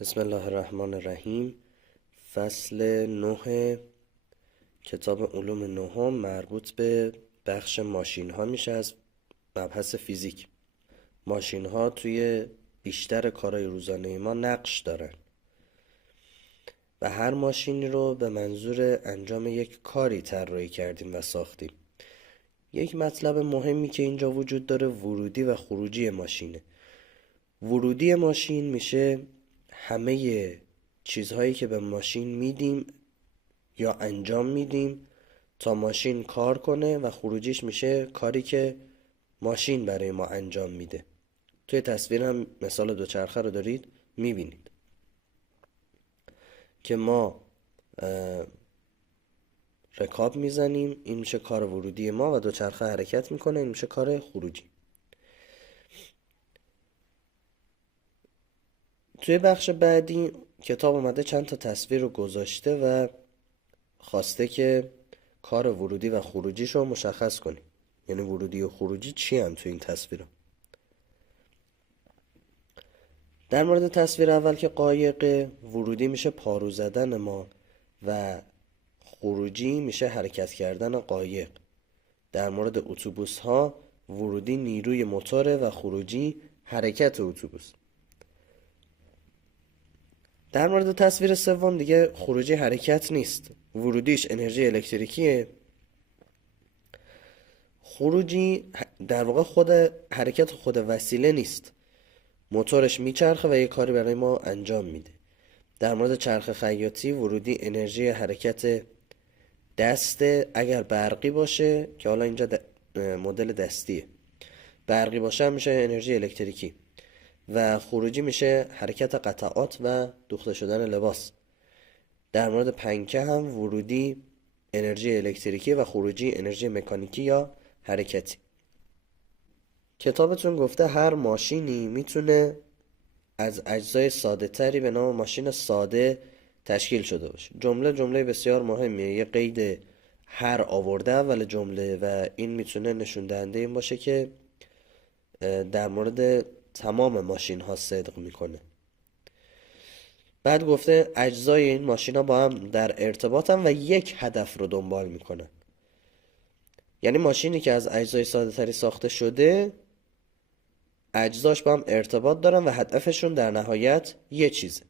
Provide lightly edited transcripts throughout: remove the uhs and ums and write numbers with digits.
بسم الله الرحمن الرحیم. فصل 9 کتاب علوم نهم مربوط به بخش ماشین ها میشه از مبحث فیزیک. ماشین ها توی بیشتر کارهای روزانه ما نقش دارن و هر ماشینی رو به منظور انجام یک کاری طراحی کردیم و ساختیم. یک مطلب مهمی که اینجا وجود داره ورودی و خروجی ماشینه. ورودی ماشین میشه همه چیزهایی که به ماشین میدیم یا انجام میدیم تا ماشین کار کنه و خروجیش میشه کاری که ماشین برای ما انجام میده. توی تصویر هم مثال دوچرخه رو دارید میبینید که ما رکاب میزنیم، این میشه کار ورودی ما و دوچرخه حرکت میکنه، این میشه کار خروجی. توی بخش بعدی کتاب اومده چند تا تصویر رو گذاشته و خواسته که کار ورودی و خروجیش رو مشخص کنیم. یعنی ورودی و خروجی چی هم توی این تصویر ها. در مورد تصویر اول که قایق، ورودی میشه پارو زدن ما و خروجی میشه حرکت کردن قایق. در مورد اتوبوس ها ورودی نیروی موتوره و خروجی حرکت اتوبوس. در مورد تصویر سوم دیگه خروجی حرکت نیست، ورودیش انرژی الکتریکیه. خروجی در واقع خود حرکت خود وسیله نیست، موتورش میچرخه و یه کاری برای ما انجام میده. در مورد چرخ خیاطی ورودی انرژی حرکت دسته، اگر برقی باشه که حالا اینجا مدل دستیه، برقی باشه میشه انرژی الکتریکی و خروجی میشه حرکت قطعات و دوخته شدن لباس. در مورد پنکه هم ورودی انرژی الکتریکی و خروجی انرژی مکانیکی یا حرکتی. کتابتون گفته هر ماشینی میتونه از اجزای ساده تری به نام ماشین ساده تشکیل شده باشه. جمله بسیار مهمیه، یه قید هر آورده اول جمله و این میتونه نشون دهنده این باشه که در مورد تمام ماشین ها صدق میکنه. بعد گفته اجزای این ماشین ها با هم در ارتباطن و یک هدف رو دنبال میکنن. یعنی ماشینی که از اجزای ساده تری ساخته شده اجزاش با هم ارتباط دارن و هدفشون در نهایت یه چیزه.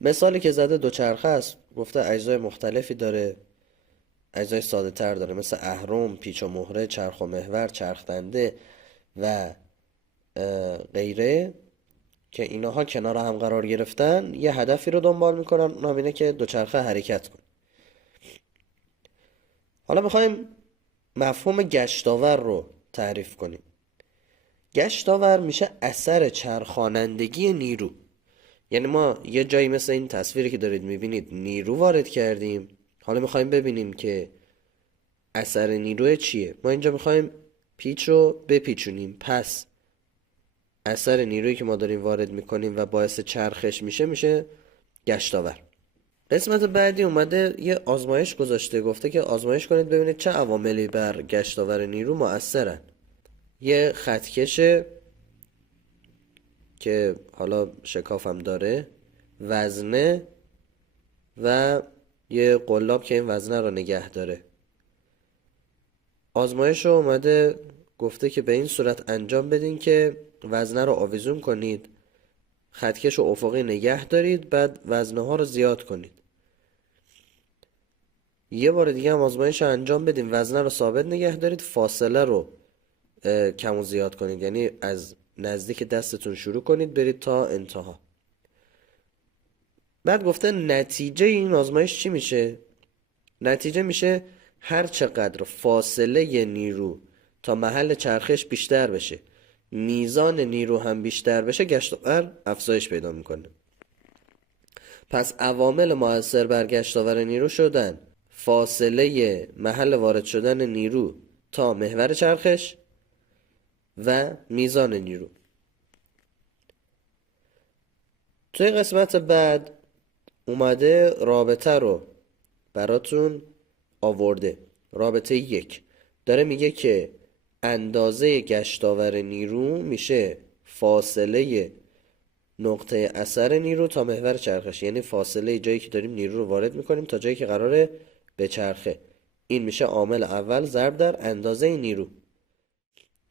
مثالی که زده دوچرخه است، گفته اجزای مختلفی داره، اجزای ساده تر داره مثل اهرم، پیچ و مهره، چرخ و محور، چرخ دنده و غیره که اینها کنار هم قرار گرفتن یه هدفی رو دنبال میکنن، اونم اینه که دوچرخه حرکت کنه. حالا میخوایم مفهوم گشتاور رو تعریف کنیم. گشتاور میشه اثر چرخانندگی نیرو. یعنی ما یه جایی مثل این تصویری که دارید میبینید نیرو وارد کردیم، حالا میخوایم ببینیم که اثر نیروی چیه. ما اینجا میخوایم پیچ رو بپیچونیم، پس اثر نیرویی که ما داریم وارد میکنیم و باعث چرخش میشه گشتاور. قسمت بعدی اومده یه آزمایش گذاشته، گفته که آزمایش کنید ببینید چه عواملی بر گشتاور نیرو مؤثرن. یه خطکشه که حالا شکافم داره، وزنه و یه قلاب که این وزنه رو نگه داره. آزمایش رو اومده گفته که به این صورت انجام بدین که وزنه رو آویزون کنید، خطکش رو افقی نگه دارید، بعد وزنه ها رو زیاد کنید. یه بار دیگه هم آزمایش رو انجام بدین، وزنه رو ثابت نگه دارید، فاصله رو کم و زیاد کنید، یعنی از نزدیک دستتون شروع کنید برید تا انتها. بعد گفته نتیجه این آزمایش چی میشه؟ نتیجه میشه هر چقدر فاصله نیرو تا محل چرخش بیشتر بشه، میزان نیرو هم بیشتر بشه، گشتاور افزایش پیدا میکنه. پس عوامل مؤثر بر گشتاور نیرو شدن فاصله محل وارد شدن نیرو تا محور چرخش و میزان نیرو. توی قسمت بعد اومده رابطه رو براتون آورده. رابطه 1 داره میگه که اندازه گشتاور نیرو میشه فاصله نقطه اثر نیرو تا محور چرخش، یعنی فاصله جایی که داریم نیرو رو وارد میکنیم تا جایی که قراره به چرخه. این میشه عامل اول ضرب در اندازه نیرو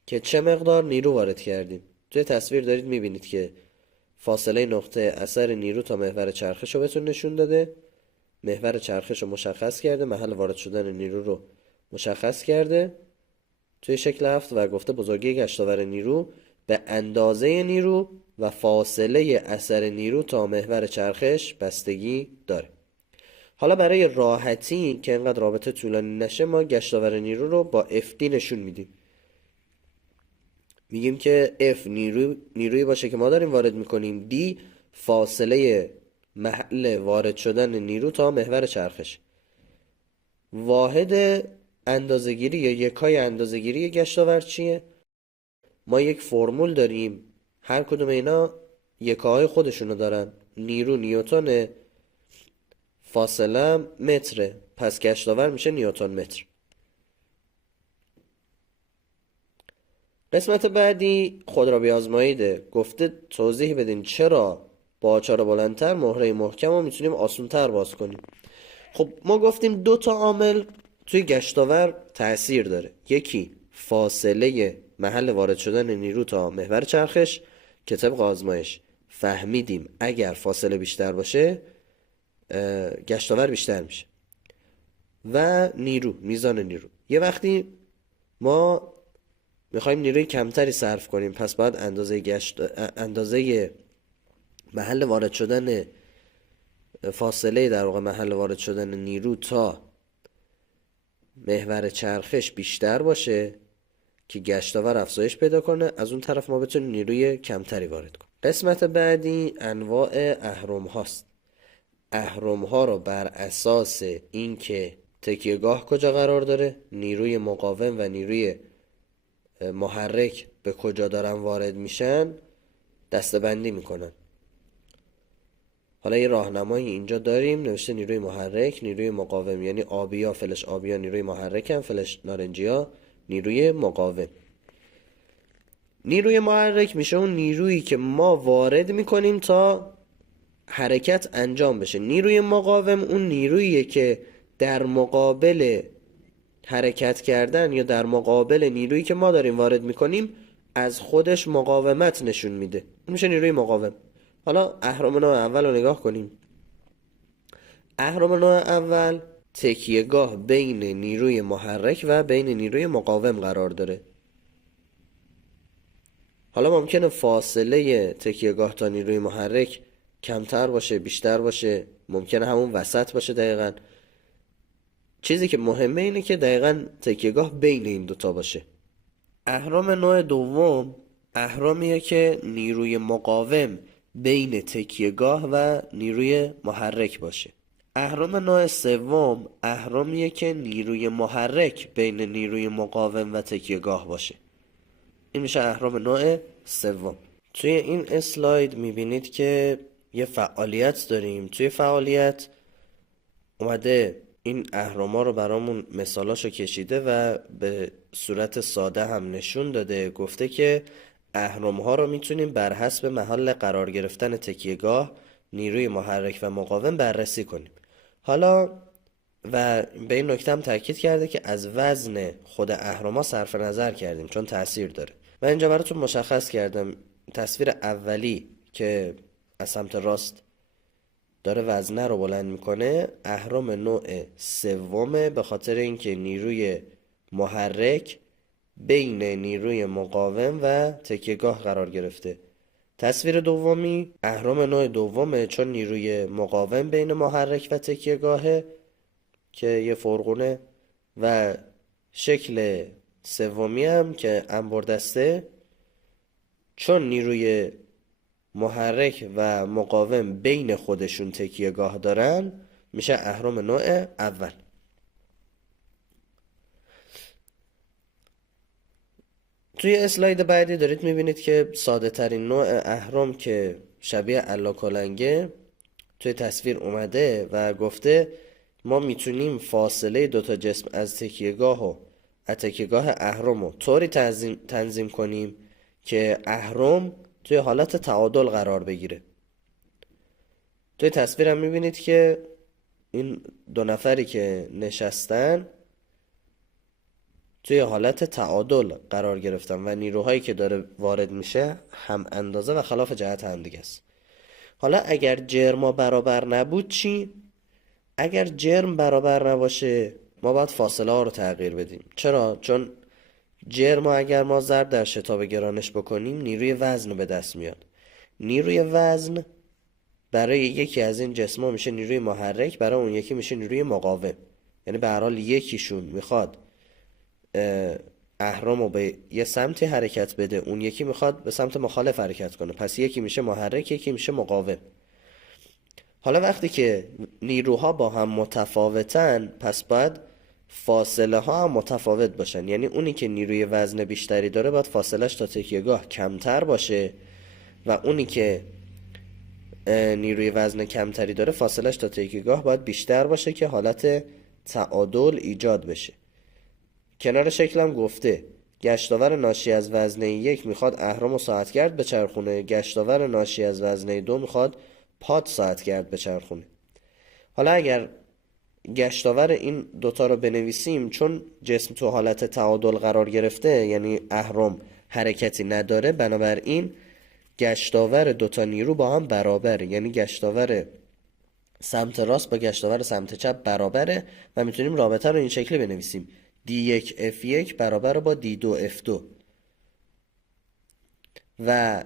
که چه مقدار نیرو وارد کردیم. توی تصویر دارید میبینید که فاصله نقطه اثر نیرو تا محور چرخش رو بهتون نشون داده. محور چرخش رو مشخص کرده، محل وارد شدن نیرو رو مشخص کرده توی شکل 7 و گفته بزرگی گشتاور نیرو به اندازه نیرو و فاصله اثر نیرو تا محور چرخش بستگی داره. حالا برای راحتی که اینقدر رابطه طولانی نشه ما گشتاور نیرو رو با FD نشون میدیم. میگیم که F نیروی باشه که ما داریم وارد میکنیم، D فاصله محل وارد شدن نیرو تا محور چرخش. واحد اندازه‌گیری یا یکای اندازه‌گیری گشتاور چیه؟ ما یک فرمول داریم، هر کدوم اینا یکاهای خودشونو دارن. نیرو نیوتن، فاصله متره، پس گشتاور میشه نیوتن متر. قسمت بعدی خودرو آزماییده. گفته توضیح بدین چرا با آچار بلندتر مهره محکم رو میتونیم آسونتر باز کنیم. خب ما گفتیم 2 تا عامل توی گشتاور تأثیر داره. یکی فاصله محل وارد شدن نیرو تا محور چرخش که طبق آزمایش فهمیدیم اگر فاصله بیشتر باشه گشتاور بیشتر میشه. و نیرو، میزان نیرو. یه وقتی ما میخوایم نیروی کمتری صرف کنیم، پس باید اندازه محل وارد شدن فاصله در واقع محل وارد شدن نیرو تا محور چرخش بیشتر باشه که گشتاور افزایش پیدا کنه، از اون طرف ما بتونیم نیروی کمتری وارد کنیم. قسمت بعدی انواع اهرم هاست. اهرم ها رو بر اساس اینکه تکیهگاه کجا قرار داره، نیروی مقاوم و نیروی محرک به کجا دارن وارد میشن دسته‌بندی میکنن. حالا یه راهنمایی اینجا داریم نوشته نیروی محرک، نیروی مقاوم، یعنی آبیا فلش آبیا نیروی محرکن، فلش نارنجیا نیروی مقاوم. نیروی محرک میشه اون نیرویی که ما وارد میکنیم تا حرکت انجام بشه. نیروی مقاوم اون نیروییه که در مقابل حرکت کردن یا در مقابل نیرویی که ما داریم وارد میکنیم از خودش مقاومت نشون میده. اون میشه نیروی مقاوم. حالا اهرم نوع اول رو نگاه کنیم. اهرم نوع اول تکیهگاه بین نیروی محرک و بین نیروی مقاوم قرار داره. حالا ممکنه فاصله تکیهگاه تا نیروی محرک کمتر باشه، بیشتر باشه، ممکنه همون وسط باشه. دقیقاً چیزی که مهمه اینه که دقیقاً تکیهگاه بین این دوتا باشه. اهرم نوع دوم اهرامیه که نیروی مقاوم بین تکیهگاه و نیروی محرک باشه. اهرم نوع سوم اهرامیه که نیروی محرک بین نیروی مقاوم و تکیهگاه باشه. این میشه اهرم نوع سوم. توی این اسلاید میبینید که یه فعالیت داریم. توی فعالیت اومده این اهرم‌ها رو برامون مثالاشو کشیده و به صورت ساده هم نشون داده. گفته که اهرم‌ها رو میتونیم بر حسب محل قرار گرفتن تکیهگاه، نیروی محرک و مقاوم بررسی کنیم. حالا و به این نکته هم تاکید کرده که از وزن خود اهرم‌ها صرف نظر کردیم چون تأثیر داره. من اینجا براتون مشخص کردم تصویر اولی که از سمت راست داره وزنه رو بلند میکنه اهرم نوع سومه، به خاطر اینکه نیروی محرک بین نیروی مقاوم و تکیهگاه قرار گرفته. تصویر دومی اهرم نوع دومه چون نیروی مقاوم بین محرک و تکیهگاهه که یه فرقونه، و شکل سومی هم که انبردسته چون نیروی محرک و مقاوم بین خودشون تکیهگاه دارن میشه اهرم نوع اول. توی اسلاید بعدی دارید میبینید که ساده ترین نوع اهرم که شبیه علاکلنگه توی تصویر اومده و گفته ما میتونیم فاصله دوتا جسم از تکیهگاه اهرم رو طوری تنظیم کنیم که اهرم توی حالت تعادل قرار بگیره. توی تصویرم میبینید که این دو نفری که نشستن توی حالت تعادل قرار گرفتن و نیروهایی که داره وارد میشه هم اندازه و خلاف جهت همدیگه است. حالا اگر جرما برابر نبود چی؟ اگر جرم برابر نباشه ما باید فاصله ها رو تغییر بدیم. چرا؟ چون جرما اگر ما ضرب در شتاب گرانش بکنیم نیروی وزن به دست میاد. نیروی وزن برای یکی از این جسما میشه نیروی محرک، برای اون یکی میشه نیروی مقاوم. یعنی به هر حال یکیشون میخواد اهرم رو به یه سمتی حرکت بده، اون یکی میخواد به سمت مخالف حرکت کنه، پس یکی میشه محرک یکی میشه مقاوم. حالا وقتی که نیروها با هم متفاوتن پس باید فاصله ها هم متفاوت باشن. یعنی اونی که نیروی وزن بیشتری داره باید فاصلش تا تکیهگاه کمتر باشه و اونی که نیروی وزن کمتری داره فاصلش تا تکیهگاه باید بیشتر باشه که حالت تعادل ایجاد بشه. کنار شکلم گفته گشتاور ناشی از وزنه یک میخواد اهرم و ساعتگرد بچرخونه، گشتاور ناشی از وزنه دو میخواد پاد ساعتگرد بچرخونه. حالا اگر گشتاور این دوتا رو بنویسیم، چون جسم تو حالت تعادل قرار گرفته یعنی اهرم حرکتی نداره، بنابراین گشتاور دوتا نیرو با هم برابره، یعنی گشتاور سمت راست با گشتاور سمت چپ برابره و میتونیم رابطه رو این شکلی بنویسیم D1F1 برابر با D2F2 و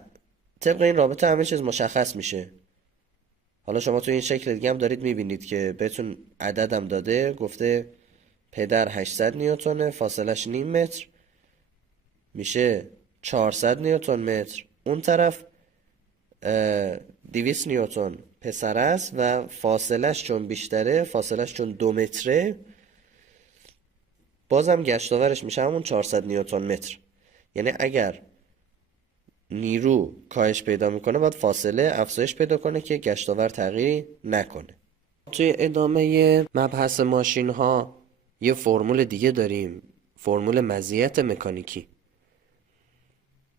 طبق این رابطه همه چیز مشخص میشه. حالا شما تو این شکل دیگه هم دارید میبینید که بهتون عددم داده، گفته پدر 800 نیوتونه، فاصلش نیم متر میشه 400 نیوتن متر، اون طرف 200 نیوتن پسر است و فاصلش چون بیشتره، فاصلش چون 2 متره، بازم گشتاورش میشه همون 400 نیوتن متر. یعنی اگر نیرو کاهش پیدا میکنه باید فاصله افزایش پیدا کنه که گشتاور تغییری نکنه. توی ادامه مبحث ماشین ها یه فرمول دیگه داریم، فرمول مزیت مکانیکی.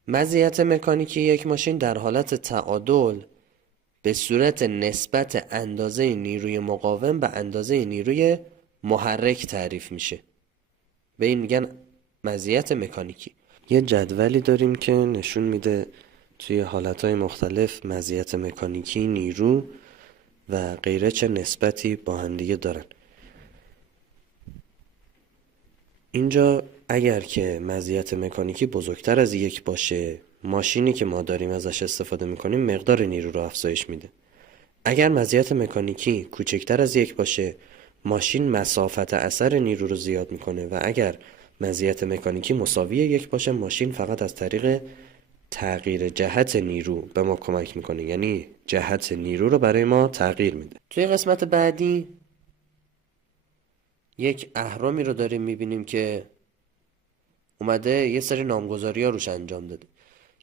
مزیت مکانیکی یک ماشین در حالت تعادل به صورت نسبت اندازه نیروی مقاوم به اندازه نیروی محرک تعریف میشه. به این میگن مزیت مکانیکی. یه جدولی داریم که نشون میده توی حالتهای مختلف مزیت مکانیکی، نیرو و غیره چه نسبتی با همدیگه دارن. اینجا اگر که مزیت مکانیکی بزرگتر از یک باشه، ماشینی که ما داریم ازش استفاده میکنیم مقدار نیرو رو افزایش میده. اگر مزیت مکانیکی کوچکتر از یک باشه، ماشین مسافت اثر نیرو رو زیاد میکنه و اگر مزیت مکانیکی مساوی یک باشه، ماشین فقط از طریق تغییر جهت نیرو به ما کمک میکنه، یعنی جهت نیرو رو برای ما تغییر میده. توی قسمت بعدی یک اهرمی رو داریم میبینیم که اومده یه سری نامگذاری ها روش انجام داده.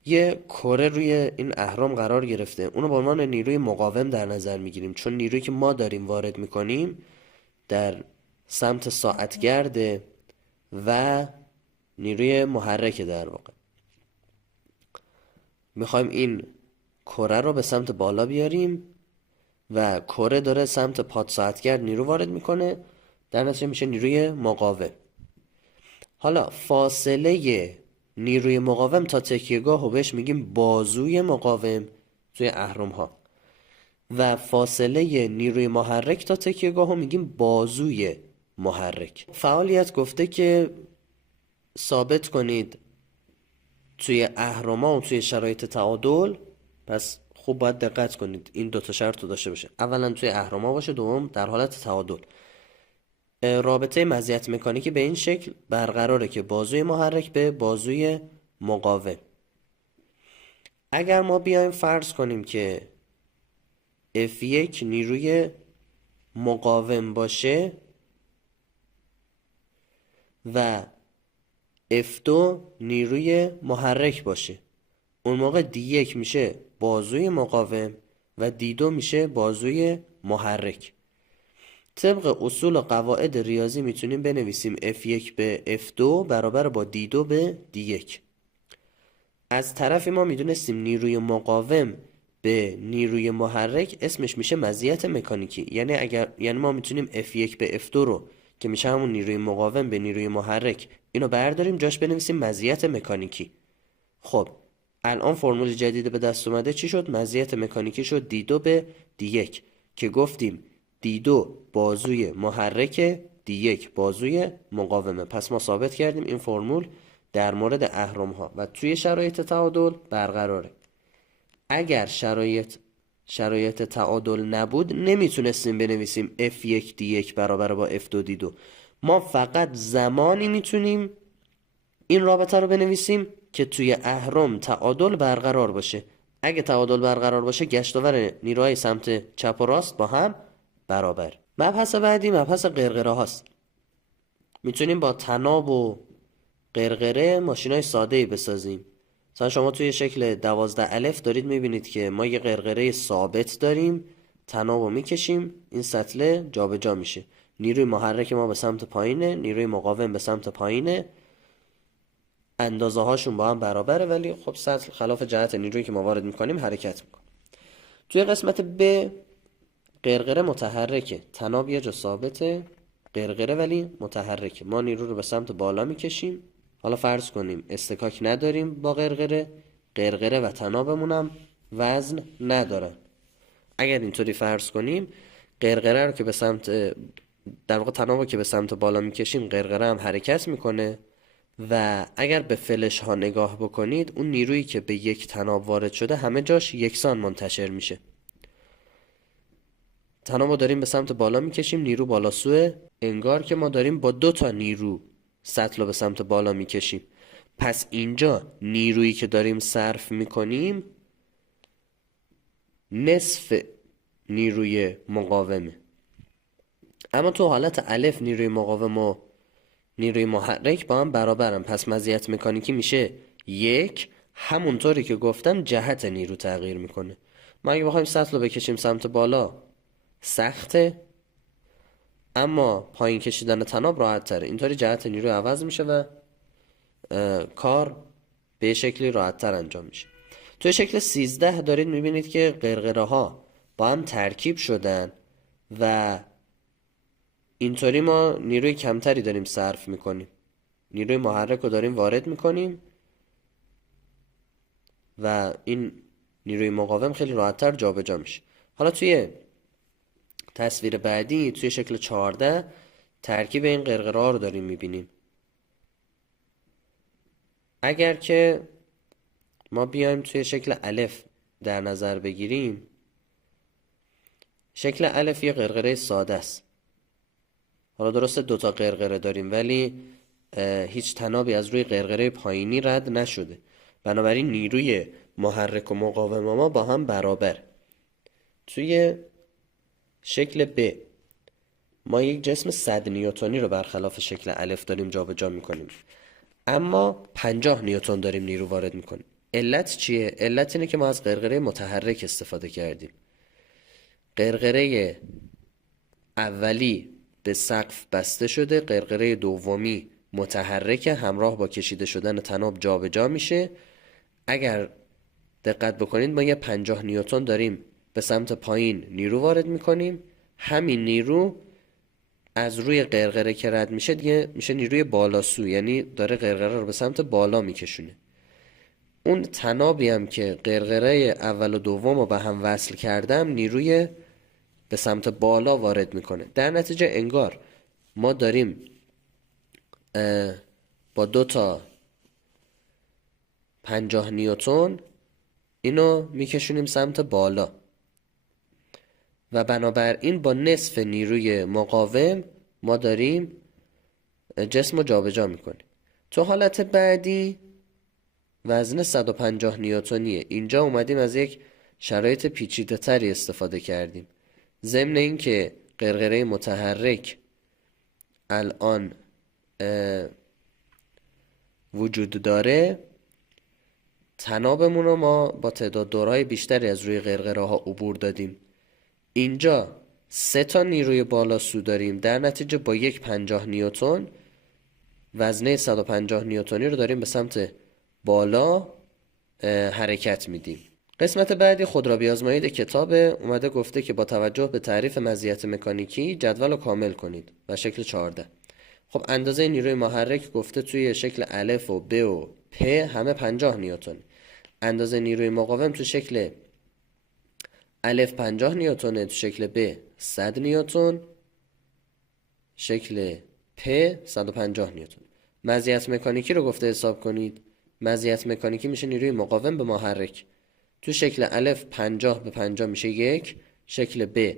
یه کره روی این اهرم قرار گرفته، اونو به عنوان نیروی مقاوم در نظر میگیریم، چون نیرویی که ما داریم وارد میکنیم در سمت ساعتگرد و نیروی محرک. در واقع میخوایم این کره رو به سمت بالا بیاریم و کره داره سمت پاد ساعتگرد نیرو وارد میکنه، در نتیجه میشه نیروی مقاوم. حالا فاصله نیروی مقاوم تا تکیهگاه رو بهش میگیم بازوی مقاوم توی اهرم ها و فاصله نیروی محرک تا تکیهگاه رو میگیم بازوی محرک. فعالیت گفته که ثابت کنید توی اهرم ها و توی شرایط تعادل، پس خوب باید دقت کنید این دوتا شرط رو داشته باشه، اولا توی اهرم ها باشه، دوم در حالت تعادل. رابطه مزیت مکانیکی به این شکل برقراره که بازوی محرک به بازوی مقاوم. اگر ما بیایم فرض کنیم که F1 نیروی مقاوم باشه و F2 نیروی محرک باشه، اون موقع D1 میشه بازوی مقاوم و D2 میشه بازوی محرک. طبق اصول و قواعد ریاضی میتونیم بنویسیم F1 به F2 برابر با D2 به D1. از طرفی ما میدونستیم نیروی مقاوم به نیروی محرک اسمش میشه مزیت مکانیکی. یعنی ما میتونیم F1 به F2 رو که میشه همون نیروی مقاوم به نیروی محرک اینو برداریم جاش بنویسیم مزیت مکانیکی. خب الان فرمول جدید به دست اومده چی شد؟ مزیت مکانیکی شد D2 به D1 که گفتیم D2 بازوی محرک، D1 بازوی مقاومه. پس ما ثابت کردیم این فرمول در مورد اهرم ها و توی شرایط تعادل برقراره. اگر شرایط تعادل نبود نمیتونستیم بنویسیم F1 D1 برابر با F2 D2. ما فقط زمانی میتونیم این رابطه رو بنویسیم که توی اهرم تعادل برقرار باشه. اگه تعادل برقرار باشه گشتاور نیروهای سمت چپ و راست با هم برابر. مبحث بعدی مبحث قرقره هاست. میتونیم با طناب و قرقره ماشینای ساده‌ای بسازیم. مثلا شما توی شکل 12 الف دارید میبینید که ما یه قرقره ثابت داریم، طنابو میکشیم، این سطل جابجا میشه. نیروی محرک ما به سمت پایینه، نیروی مقاوم به سمت پایینه، اندازه هاشون با هم برابره ولی خب سطل خلاف جهت نیرویی که ما وارد میکنیم حرکت میکنه. توی قسمت ب قرقره متحرکه، طناب یه جا ثابته، قرقره ولی متحرکه. ما نیرو رو به سمت بالا میکشیم. حالا فرض کنیم استکاک نداریم با قرقره و طنابمون هم وزن ندارن. اگر اینطوری فرض کنیم قرقره رو که به سمت در واقع طنابو که به سمت بالا میکشیم قرقره هم حرکت میکنه و اگر به فلش ها نگاه بکنید اون نیرویی که به یک طناب وارد شده همه جاش یکسان منتشر میشه. طنابو داریم به سمت بالا میکشیم، نیرو بالاسوه، انگار که ما داریم با 2 تا نیرو سطل رو به سمت بالا میکشیم. پس اینجا نیرویی که داریم صرف میکنیم نصف نیروی مقاومه. اما تو حالت الف نیروی مقاوم و نیروی محرک با هم برابرن. پس مزیت مکانیکی میشه 1. همونطوری که گفتم جهت نیرو تغییر میکنه. ما اگه بخوایم سطل رو بکشیم سمت بالا سخته، اما پایین کشیدن طناب راحت تره. اینطوری جهت نیروی عوض میشه و کار به شکلی راحت تر انجام میشه. توی شکل 13 دارید میبینید که قرقره ها با هم ترکیب شدن و اینطوری ما نیروی کمتری داریم صرف میکنیم. نیروی محرک رو داریم وارد میکنیم و این نیروی مقاوم خیلی راحت تر جابجا میشه. حالا توی تصویر بعدی توی شکل 14 ترکیب این قرقره ها رو داریم میبینیم. اگر که ما بیایم توی شکل الف در نظر بگیریم، شکل الف یه قرقره ساده است. حالا درسته 2 تا قرقره داریم ولی هیچ طنابی از روی قرقره پایینی رد نشده، بنابراین نیروی محرک و مقاوم ما با هم برابر. توی شکل ب ما یک جسم 100 نیوتنی رو برخلاف شکل الف داریم جابجا میکنیم، اما 50 نیوتن داریم نیرو وارد میکنیم. علت چیه؟ علت اینه که ما از قرقره متحرک استفاده کردیم. قرقره اولی به سقف بسته شده، قرقره دومی متحرک همراه با کشیده شدن طناب جابجا میشه. اگر دقت بکنید ما یه 50 نیوتن داریم به سمت پایین نیرو وارد میکنیم، همین نیرو از روی قرقره که رد میشه دیگه میشه نیروی بالاسو، یعنی داره قرقره رو به سمت بالا میکشونه. اون طنابی هم که قرقره اول و دوم رو به هم وصل کردم نیروی به سمت بالا وارد میکنه. در نتیجه انگار ما داریم با 2 تا 50 نیوتن اینو میکشونیم سمت بالا و بنابراین با نصف نیروی مقاوم ما داریم جسم رو جابجا میکنیم. تو حالت بعدی وزن 150 نیوتنیه. اینجا اومدیم از یک شرایط پیچیده تری استفاده کردیم. ضمن این که قرقره متحرک الان وجود داره، طنابمون رو ما با تعداد دورهای بیشتری از روی قرقره ها عبور دادیم. اینجا 3 تا نیروی بالاسو داریم، در نتیجه با یک 50 نیوتن وزنه 150 نیوتنی رو داریم به سمت بالا حرکت میدیم. قسمت بعدی خود را بیازمایید کتاب اومده گفته که با توجه به تعریف مزیت مکانیکی جدول رو کامل کنید و شکل 14. خب اندازه نیروی محرک گفته توی شکل الف و ب و پ همه 50 نیوتن. اندازه نیروی مقاوم تو شکل الف 50 نیوتنه، تو شکل ب 100 نیوتن، شکل پ 150 نیوتن. مزیت مکانیکی رو گفته حساب کنید. مزیت مکانیکی میشه نیروی مقاوم به محرک. تو شکل الف 50 به 50 میشه 1، شکل ب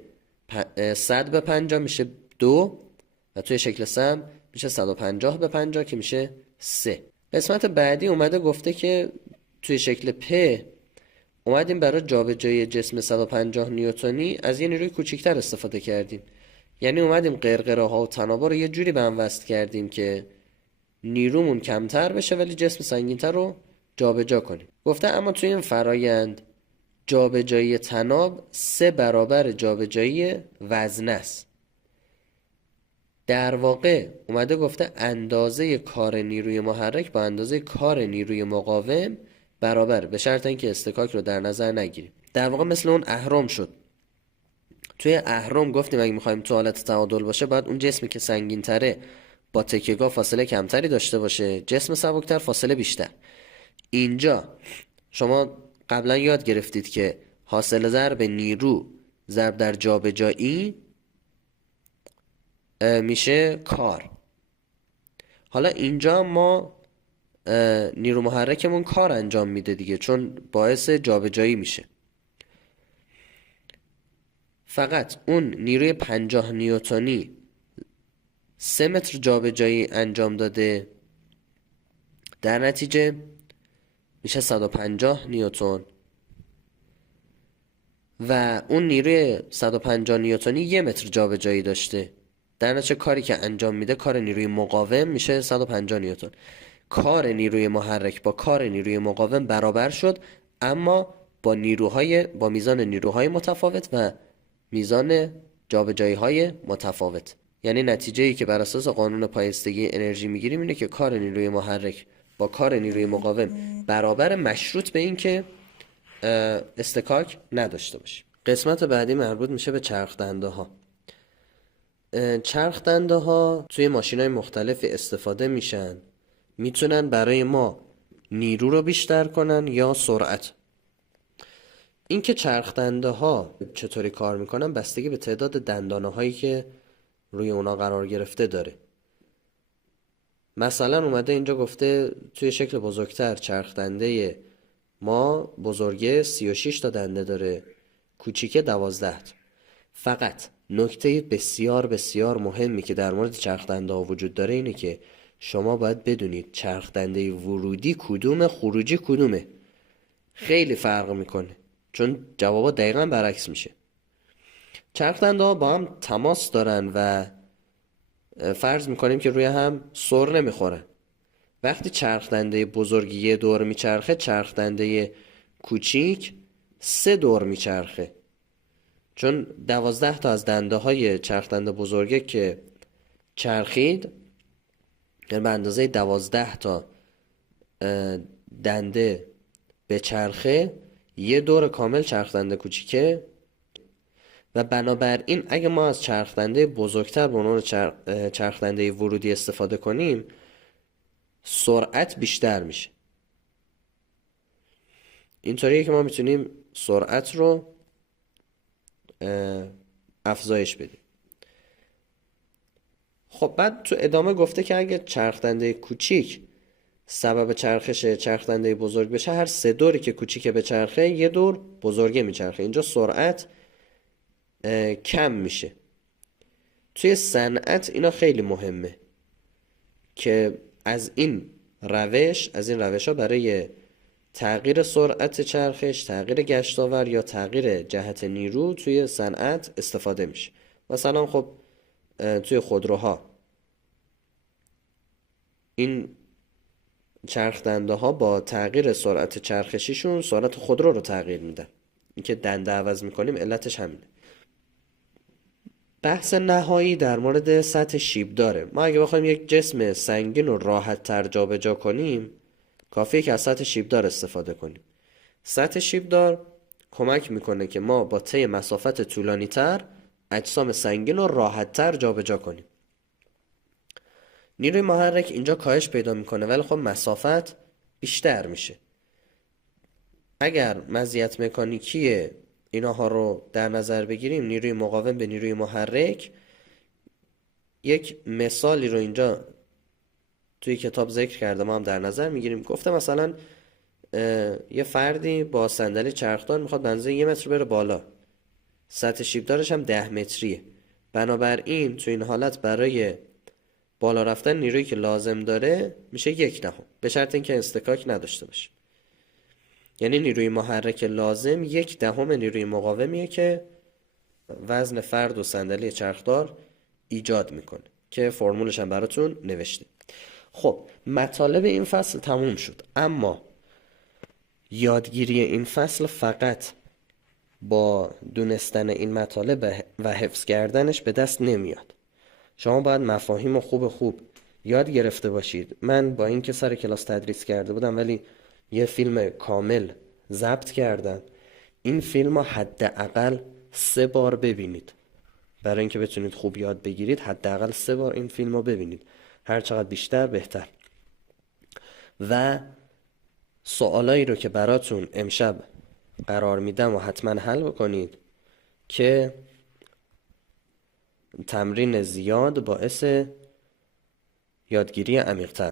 100 به 50 میشه 2، و توی شکل سم میشه 150 به 50 که میشه 3. قسمت بعدی اومده گفته که توی شکل پ اومدیم برای جابجایی جسم 150 نیوتنی از یه نیروی کوچیکتر استفاده کردیم. یعنی اومدیم قرقره ها و تنابا رو یه جوری به هم وصل کردیم که نیرومون کمتر بشه ولی جسم سنگینتر رو جابجا کنیم. گفته اما توی این فرایند جابجایی تناب 3 برابر جابجایی وزن است. در واقع اومده گفته اندازه کار نیروی محرک با اندازه کار نیروی مقاوم برابر، به شرط اینکه استکاک رو در نظر نگیریم. در واقع مثل اون اهرم شد. توی اهرم گفتیم اگه میخوایم تو حالت تعادل باشه باید اون جسمی که سنگین تره با تکیه‌گاه فاصله کمتری داشته باشه، جسم سبکتر فاصله بیشتر. اینجا شما قبلا یاد گرفتید که حاصل ضرب نیرو ضرب در جابجایی میشه کار. حالا اینجا ما نیرو محرکمون کار انجام میده دیگه، چون باعث جابجایی میشه. فقط اون نیروی 50 نیوتنی 3 متر جابجایی انجام داده، در نتیجه میشه 150 نیوتن، و اون نیروی 150 نیوتنی 1 متر جابجایی داشته، در نتیجه کاری که انجام میده کار نیروی مقاوم میشه 150 نیوتن. کار نیروی محرک با کار نیروی مقاوم برابر شد، اما با میزان نیروهای متفاوت و میزان جابجایی های متفاوت. یعنی نتیجه‌ای که بر اساس قانون پایستگی انرژی میگیریم اینه که کار نیروی محرک با کار نیروی مقاوم برابر، مشروط به این که استکاک نداشته باشیم. قسمت بعدی مربوط میشه به چرخ دنده ها. چرخ دنده ها توی ماشین های مختلفی استفاده میشن، میتونن برای ما نیرو رو بیشتر کنن یا سرعت. اینکه چرخ دنده ها چطوری کار میکنن بستگی به تعداد دندانه هایی که روی اونا قرار گرفته داره. مثلا اومده اینجا گفته توی شکل بزرگتر چرخ دنده ما بزرگه 36 تا دنده داره، کوچیکه 12 تا. فقط نکته بسیار بسیار مهمی که در مورد چرخ دنده ها وجود داره اینه که شما باید بدونید چرخ دنده ورودی کدومه، خروجی کدومه. خیلی فرق میکنه، چون جوابا دقیقا برعکس میشه. چرخ دنده ها با هم تماس دارن و فرض میکنیم که روی هم سر نمیخورن. وقتی چرخ دنده بزرگ 1 دور میچرخه، چرخ دنده کوچیک 3 دور میچرخه، چون 12 تا از دنده های چرخ دنده بزرگه که چرخید، یعنی به اندازه 12 تا دنده به چرخه 1 دور کامل چرخ دنده کوچیکه. و بنابراین اگه ما از چرخ دنده بزرگتر به عنوان چرخ دنده ورودی استفاده کنیم، سرعت بیشتر میشه. اینطوریه که ما میتونیم سرعت رو افزایش بدیم. خب بعد تو ادامه گفته که اگه چرخ دنده کوچیک سبب چرخش چرخ دنده بزرگ بشه، هر 3 دوری که کوچیکه به چرخه 1 دور بزرگه میچرخه. اینجا سرعت کم میشه. توی صنعت اینا خیلی مهمه که از این روش ها برای تغییر سرعت چرخش، تغییر گشتاور یا تغییر جهت نیرو توی صنعت استفاده میشه. مثلا خب توی خودروها این چرخ دنده ها با تغییر سرعت چرخشیشون سرعت خودرو رو تغییر میدن. این که دنده عوض میکنیم علتش همینه. بحث نهایی در مورد سطح شیب داره. ما اگه بخوایم یک جسم سنگین رو راحت تر جابجا کنیم، کافیه که از سطح شیبدار استفاده کنیم. سطح شیبدار کمک میکنه که ما با طی مسافت طولانی تر اجسام سنگین رو راحت تر جابجا کنیم. نیروی محرک اینجا کاهش پیدا میکنه ولی خب مسافت بیشتر میشه. اگر مزیت مکانیکی اینها رو در نظر بگیریم، نیروی مقاوم به نیروی محرک، یک مثالی رو اینجا توی کتاب ذکر کرده ما هم در نظر میگیریم. گفته مثلا یه فردی با صندلی چرخدار میخواد به اندازه 1 متر بره بالا، سطح شیبدارش هم 10 متریه. بنابراین تو این حالت برای بالا رفتن نیرویی که لازم داره میشه 1/10، به شرط اینکه اصطکاک نداشته باشه. یعنی نیروی محرک لازم 1/10 نیروی مقاومیه که وزن فرد و صندلی چرخدار ایجاد میکنه که فرمولش هم براتون نوشته. خب مطالب این فصل تموم شد، اما یادگیری این فصل فقط با دونستن این مطالب و حفظ کردنش به دست نمیاد. شما باید مفاهیم رو خوب یاد گرفته باشید. من با اینکه سر کلاس تدریس کرده بودم ولی یه فیلم کامل ضبط کردم. این فیلم رو حداقل 3 بار ببینید. برای اینکه بتونید خوب یاد بگیرید حداقل 3 بار این فیلم رو ببینید، هر چقدر بیشتر بهتر. و سوالایی رو که براتون امشب قرار میدم و حتما حل بکنید که تمرین زیاد باعث یادگیری عمیق‌تر